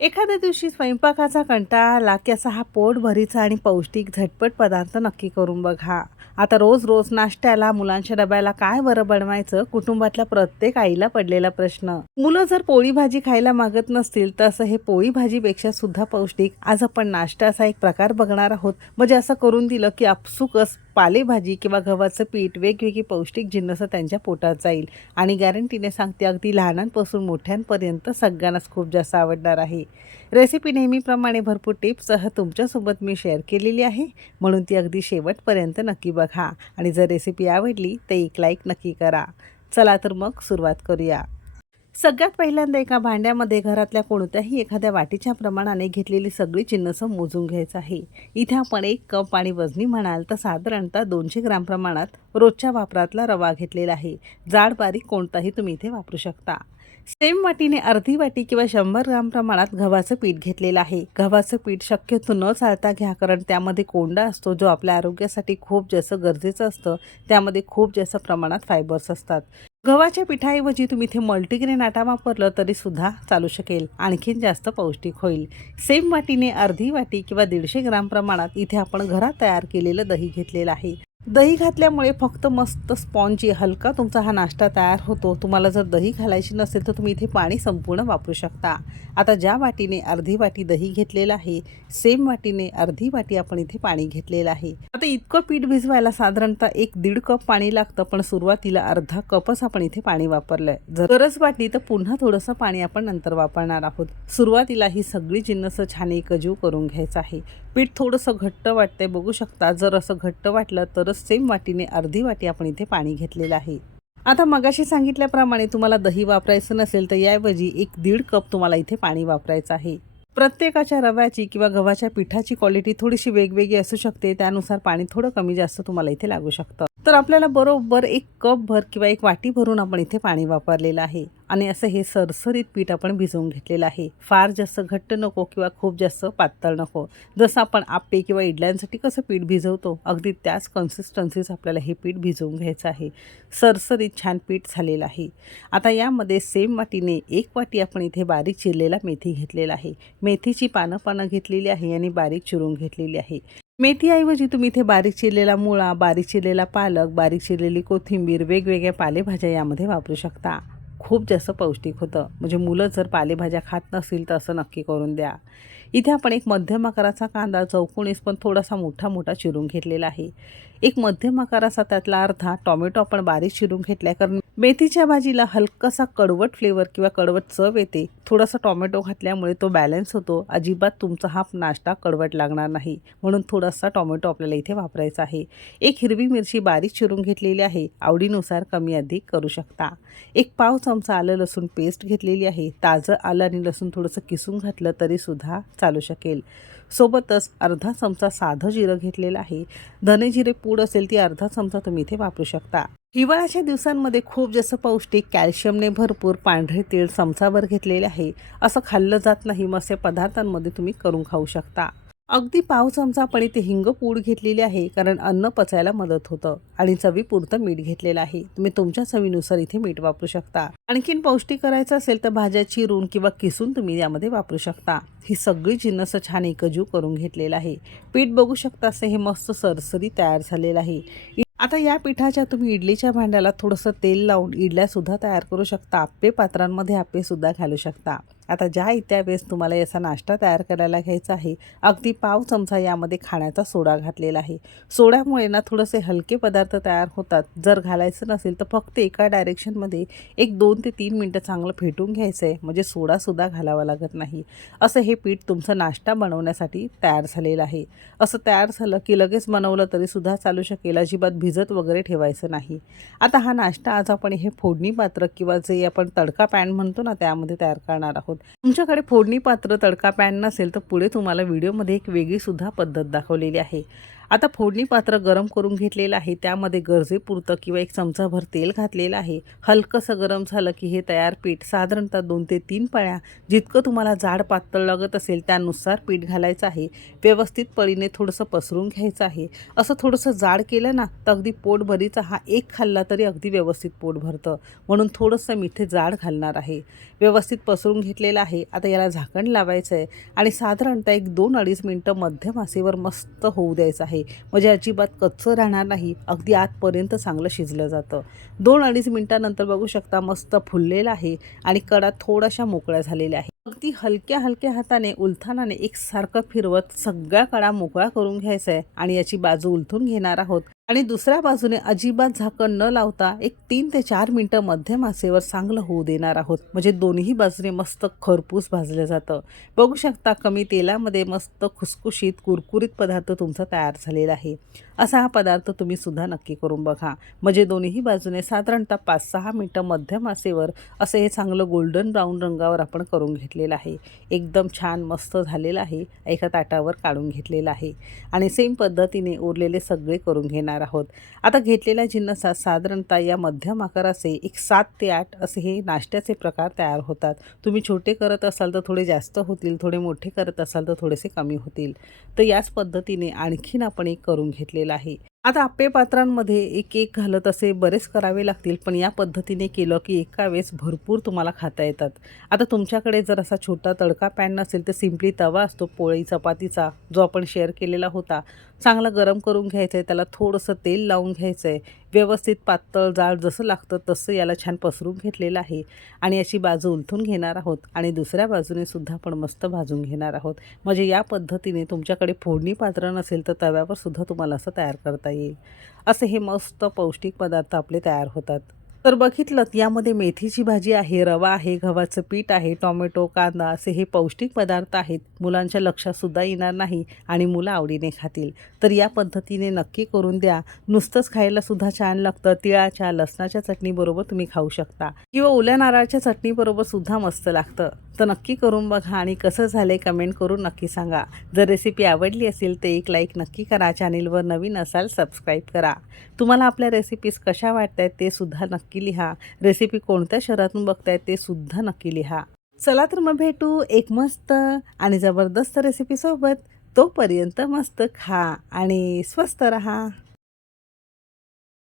एखाद्या दिवशी स्वयंपाकाचा कंटाळा आला की असा हा पोटभरीचा आणि पौष्टिक झटपट पदार्थ नक्की करून बघा. आता रोज रोज नाश्त्याला मुलांच्या डब्याला काय बरं बनवायचं कुटुंबातल्या प्रत्येक आईला पडलेला प्रश्न. मुलं जर पोळी भाजी खायला मागत नसतील तर असं हे पोळी भाजीपेक्षा सुद्धा पौष्टिक. आज आपण नाश्ता असा एक प्रकार बघणार आहोत. म्हणजे असं करून दिलं की आपसुकच पालेभाजी किंवा गव्हाचं पीठ वेगवेगळी पौष्टिक जिन्नस त्यांच्या पोटात जाईल. आणि गॅरंटीने सांगते अगदी लहानांपासून मोठ्यांपर्यंत सगळ्यांनाच खूप जास्त आवडणार आहे. रेसिपी नेहमीप्रमाणे भरपूर टिप्ससह तुमच्यासोबत मी शेअर केलेली आहे. म्हणून ती अगदी शेवटपर्यंत नक्की बघा. आणि जर रेसिपी आवडली तर एक लाईक नक्की करा. चला तर मग सुरुवात करूया. सगळ्यात पहिल्यांदा एका भांड्यामध्ये घरातल्या कोणत्याही एखाद्या वाटीच्या प्रमाणाने घेतलेली सगळी चिन्हसं मोजून घ्यायचं आहे. इथे आपण एक कप आणि वजनी म्हणाल तर साधारणतः दोनशे ग्राम प्रमाणात रोजच्या वापरातला रवा घेतलेला आहे. जाड बारीक कोणताही तुम्ही इथे वापरू शकता. सेम वाटीने अर्धी वाटी किंवा शंभर ग्राम प्रमाणात गव्हाचं पीठ घेतलेलं आहे. गव्हाचं पीठ शक्यतो न चालता घ्या कारण त्यामध्ये कोंडा असतो जो आपल्या आरोग्यासाठी खूप जास्त गरजेचं असतं. त्यामध्ये खूप जास्त प्रमाणात फायबर्स असतात. गव्हाच्या पिठाऐवजी तुम्ही इथे मल्टीग्रेन आटा वापरलं तरीसुद्धा चालू शकेल. आणखीन जास्त पौष्टिक होईल. सेम वाटीने अर्धी वाटी किंवा दीडशे ग्राम प्रमाणात इथे आपण घरात तयार केलेलं दही घेतलेलं आहे. दही घातल्यामुळे फक्त मस्त स्पॉन्जी हलका तुमचा हा नाश्ता तयार होतो. तुम्हाला जर दही घालायची नसेल तर तुम्ही इथे पाणी संपूर्ण वापरू शकता. आता ज्या वाटीने अर्धी वाटी दही घेतलेलं आहे सेम वाटीने अर्धी वाटी आपण इथे पाणी घेतलेलं आहे. आता इतकं पीठ भिजवायला साधारणतः एक दीड कप पाणी लागतं पण सुरुवातीला अर्धा कपच आपण इथे पाणी वापरलंय. जर गरज वाटली तर पुन्हा थोडंसं पाणी आपण नंतर वापरणार आहोत. सुरुवातीला ही सगळी जिन्नस छान एकजीव करून घ्यायचं आहे. पीठ थोडंसं घट्ट वाटतंय बघू शकता. जर असं घट्ट वाटलं तरच सेम वाटीने अर्धी वाटी आपण इथे पाणी घेतलेलं आहे. आता मगाशी सांगितल्याप्रमाणे तुम्हाला दही वापरायचं नसेल तर याऐवजी एक दीड कप तुम्हाला इथे पाणी वापरायचं आहे. प्रत्येकाच्या रव्याची किंवा गव्हाच्या पिठाची क्वालिटी थोडीशी वेगवेगळी असू शकते. त्यानुसार पाणी थोडं कमी जास्त तुम्हाला इथे लागू शकतं. तर आपल्याला बरोबर एक कप भर किंवा एक वाटी भरून आपण इथे पाणी वापरलेलं आहे. आणि असं हे सरसरीत पीठ आपण भिजवून घेतलेलं आहे. फार जास्त घट्ट नको किंवा खूप जास्त पातळ नको. जसं आपण आप्पे किंवा इडल्यांसाठी कसं पीठ भिजवतो अगदी त्याच कन्सिस्टन्सीचं आपल्याला हे पीठ भिजवून घ्यायचं आहे. सरसरीत छान पीठ झालेलं आहे. आता यामध्ये सेम वाटीने एक वाटी आपण इथे बारीक चिरलेला मेथी घेतलेला आहे. मेथीची पानं पानं घेतलेली आहे आणि बारीक चिरून घेतलेली आहे. मेथीऐवजी तुम्ही इथे बारीक चिरलेला मुळा बारीक चिरलेला पालक बारीक चिरलेली कोथिंबीर वेगवेगळ्या पालेभाज्या यामध्ये वापरू शकता. खूप जास्त पौष्टिक होतं. म्हणजे मुलं जर पालेभाज्या खात नसतील तर असं नक्की करून द्या. इथे आपण एक मध्यम आकाराचा कांदा चौकोनीस पण थोडासा मोठा मोठा चिरून घेतलेला आहे. एक मध्यम आकाराचा त्यातला अर्धा टॉमॅटो आपण बारीक चिरून घेतला कारण मेथीच्या भाजीला हलकासा कडवट फ्लेवर किंवा कडवट चव येते. थोडासा टॉमॅटो घातल्यामुळे तो बॅलन्स होतो. अजिबात तुमचा हा नाश्ता कडवट लागणार नाही. म्हणून थोडासा टॉमॅटो आपल्याला इथे वापरायचा आहे. एक हिरवी मिरची बारीक चिरून घेतलेली आहे. आवडीनुसार कमी अधिक करू शकता. एक पाव चमचा आलं लसूण पेस्ट घेतलेली आहे. ताजं आलं आणि लसूण थोडंसं किसून घातलं तरीसुद्धा चालू शकेल. सोबतच अर्धा चमचा साधं जिरं घेतलेलं आहे. धने जिरे पूड असेल ती अर्धा चमचा तुम्ही इथे वापरू शकता. हिवाळ्याच्या दिवसांमध्ये खूप जास्त पौष्टिक कॅल्शियमने भरपूर पांढरे तीळ चमचाभर घेतलेले आहे. असं खाल्लं जात नाही. मग असे पदार्थांमध्ये तुम्ही करून खाऊ शकता. अगदी पाव चमचा ते इथे हिंग पूड घेतलेली आहे कारण अन्न पचायला मदत होतं. आणि चवीपुरतं मीठ घेतलेलं आहे. तुम्ही तुमच्या चवीनुसार इथे मीठ वापरू शकता. आणखीन पौष्टिक करायचं असेल तर भाज्या चिरून किंवा किसून तुम्ही यामध्ये वापरू शकता. ही सगळी जिन्नस छान एकजीव करून घेतलेलं आहे. पीठ बघू शकता असे हे मस्त सरसरी तयार झालेलं आहे. आता या पिठाच्या तुम्ही इडलीच्या भांड्याला थोडंसं तेल लावून इडल्यासुद्धा तयार करू शकता. आप्पे पात्रांमध्ये आप्पेसुद्धा घालू शकता. आता ज्या इत्या वेळेस तुम्हाला याचा नाश्ता तयार करायला घ्यायचा आहे अगदी पाव चमचा यामध्ये खाण्याचा सोडा घातलेला आहे. सोड्यामुळे ना थोडेसे हलके पदार्थ तयार होतात. जर घालायचं नसेल तर फक्त एका डायरेक्शनमध्ये एक दोन ते तीन मिनटं चांगलं फेटून घ्यायचं आहे. म्हणजे सोडासुद्धा घालावा लागत नाही. असं हे पीठ तुमचं नाश्ता बनवण्यासाठी तयार झालेलं आहे. असं तयार झालं की लगेच बनवलं तरीसुद्धा चालू शकेल. अजिबात भिजत वगैरे ठेवायचं नाही. आता हा नाश्ता आज आपण हे फोडणी पात्र किंवा जे आपण तडका पॅन म्हणतो ना त्यामध्ये तयार करणार आहोत. तुमच्याकडे फोडणी पात्र तडका पॅन नसेल तर पुढे तुम्हाला व्हिडिओमध्ये एक वेगळी सुद्धा पद्धत दाखवलेली आहे. आता फोडणी पात्र गरम करून घेतलेलं आहे. त्यामध्ये गरजेपुरतं किंवा एक चमचाभर तेल घातलेलं आहे. हलकंसं गरम झालं की हे तयार पीठ साधारणतः दोन ते तीन पळ्या जितकं तुम्हाला जाड पातळ लागत असेल त्यानुसार पीठ घालायचं आहे. व्यवस्थित पळीने थोडंसं पसरून घ्यायचं आहे. असं थोडंसं जाड केलं ना तर अगदी पोट भरीचा हा एक खाल्ला तरी अगदी व्यवस्थित पोट भरतं. म्हणून थोडंसं मिठे जाड घालणार आहे. व्यवस्थित पसरून घेतलेलं आहे. आता याला झाकण लावायचं आहे आणि साधारणतः एक दोन अडीच मिनटं मध्यम आसेवर मस्त होऊ द्यायचं आहे. म्हणजे अजिबात कच्चं राहणार नाही. अगदी आतपर्यंत चांगलं शिजलं जातं. दोन अडीच मिनटानंतर बघू शकता मस्त फुललेलं आहे आणि कडा थोड्याशा मोकळ्या झालेल्या आहे अगदी हलक्या हलक्या हाताने उलथानाने एकसारखं फिरवत सगळ्या कडा मोकळा करून घ्यायचा आहे आणि याची बाजू उलथून घेणार आहोत. आणि दुसऱ्या बाजूने अजिबात झाकण न लावता एक तीन ते चार मिनटं मध्यम आचेवर चांगलं होऊ देणार आहोत. म्हणजे दोन्ही बाजूने मस्त खरपूस भाजलं जातं. बघू शकता कमी तेलामध्ये मस्त खुसखुशीत कुरकुरीत पदार्थ तुमचा तयार झालेला आहे. असा हा पदार्थ तुम्ही सुद्धा नक्की करून बघा. म्हणजे दोन्ही बाजूने साधारणतः पाच सहा मिनटं मध्यम आचेवर असं हे चांगलं गोल्डन ब्राऊन रंगावर आपण करून घेतलेलं आहे. एकदम छान मस्त झालेलं आहे. एका ताटावर काढून घेतलेलं आहे. आणि सेम पद्धतीने उरलेले सगळे करून घेणार आहोत. आता घेतलेल्या जिन्नसात साधारणतः या मध्यम आकाराचे एक सात ते आठ असे हे नाश्त्याचे प्रकार तयार होतात. तुम्ही छोटे करत असाल तर थोडे जास्त होतील थोडे मोठे करत असाल तर थोडेसे कमी होतील. तर याच पद्धतीने आणखीन आपण एक करून घेतलेलं आहे. आता आप्पे पात्रांमध्ये एक एक घालत असे बरेच करावे लागतील पण या पद्धतीने केलं की एका वेळेस भरपूर तुम्हाला खाता येतात. आता तुमच्याकडे जर असा छोटा तडका पॅन नसेल तर सिम्पली तवा असतो पोळी चपातीचा जो आपण शेअर केलेला होता. चांगला गरम करून घ्यायचं आहे त्याला थोडंसं तेल लावून घ्यायचं आहे व्यवस्थित पातळ जाळ जसं लागतं तसं याला छान पसरून घेतलेलं आहे. आणि याची बाजू उलथून घेणार आहोत आणि दुसऱ्या बाजूने सुद्धा आपण मस्त भाजून घेणार आहोत. म्हणजे या पद्धतीने तुमच्याकडे फोडणी पात्र नसेल तर तव्यावर सुद्धा तुम्हाला असं तयार करता येईल. असे हे मस्त पौष्टिक पदार्थ आपले तयार होतात. तर बघितलं यामध्ये मेथीची भाजी आहे रवा आहे गव्हाचं पीठ आहे टोमॅटो कांदा असे हे पौष्टिक पदार्थ आहेत. मुलांच्या लक्षातसुद्धा येणार नाही आणि मुलं आवडीने खातील. तर या पद्धतीने नक्की करून द्या. नुसतंच खायलासुद्धा छान लागतं. तिळाच्या लसणाच्या चटणीबरोबर तुम्ही खाऊ शकता. किंवा ओल्या नारळाच्या चटणीबरोबर सुद्धा मस्त लागतं. तर नक्की करून बघा आणि कसं झालं कमेंट करून नक्की सांगा. जर रेसिपी आवडली असेल तर एक लाईक नक्की करा. चॅनेलवर नवीन असाल सबस्क्राईब करा. तुम्हाला आपल्या रेसिपीज कशा वाटत आहेत ते सुद्धा नक्की लिहा. रेसिपी कोणत्या शहरातून बघतायत ते सुद्धा नक्की लिहा. चला तर मग भेटू एक मस्त आणि जबरदस्त रेसिपीसोबत तोपर्यंत मस्त खा आणि स्वस्त रहा.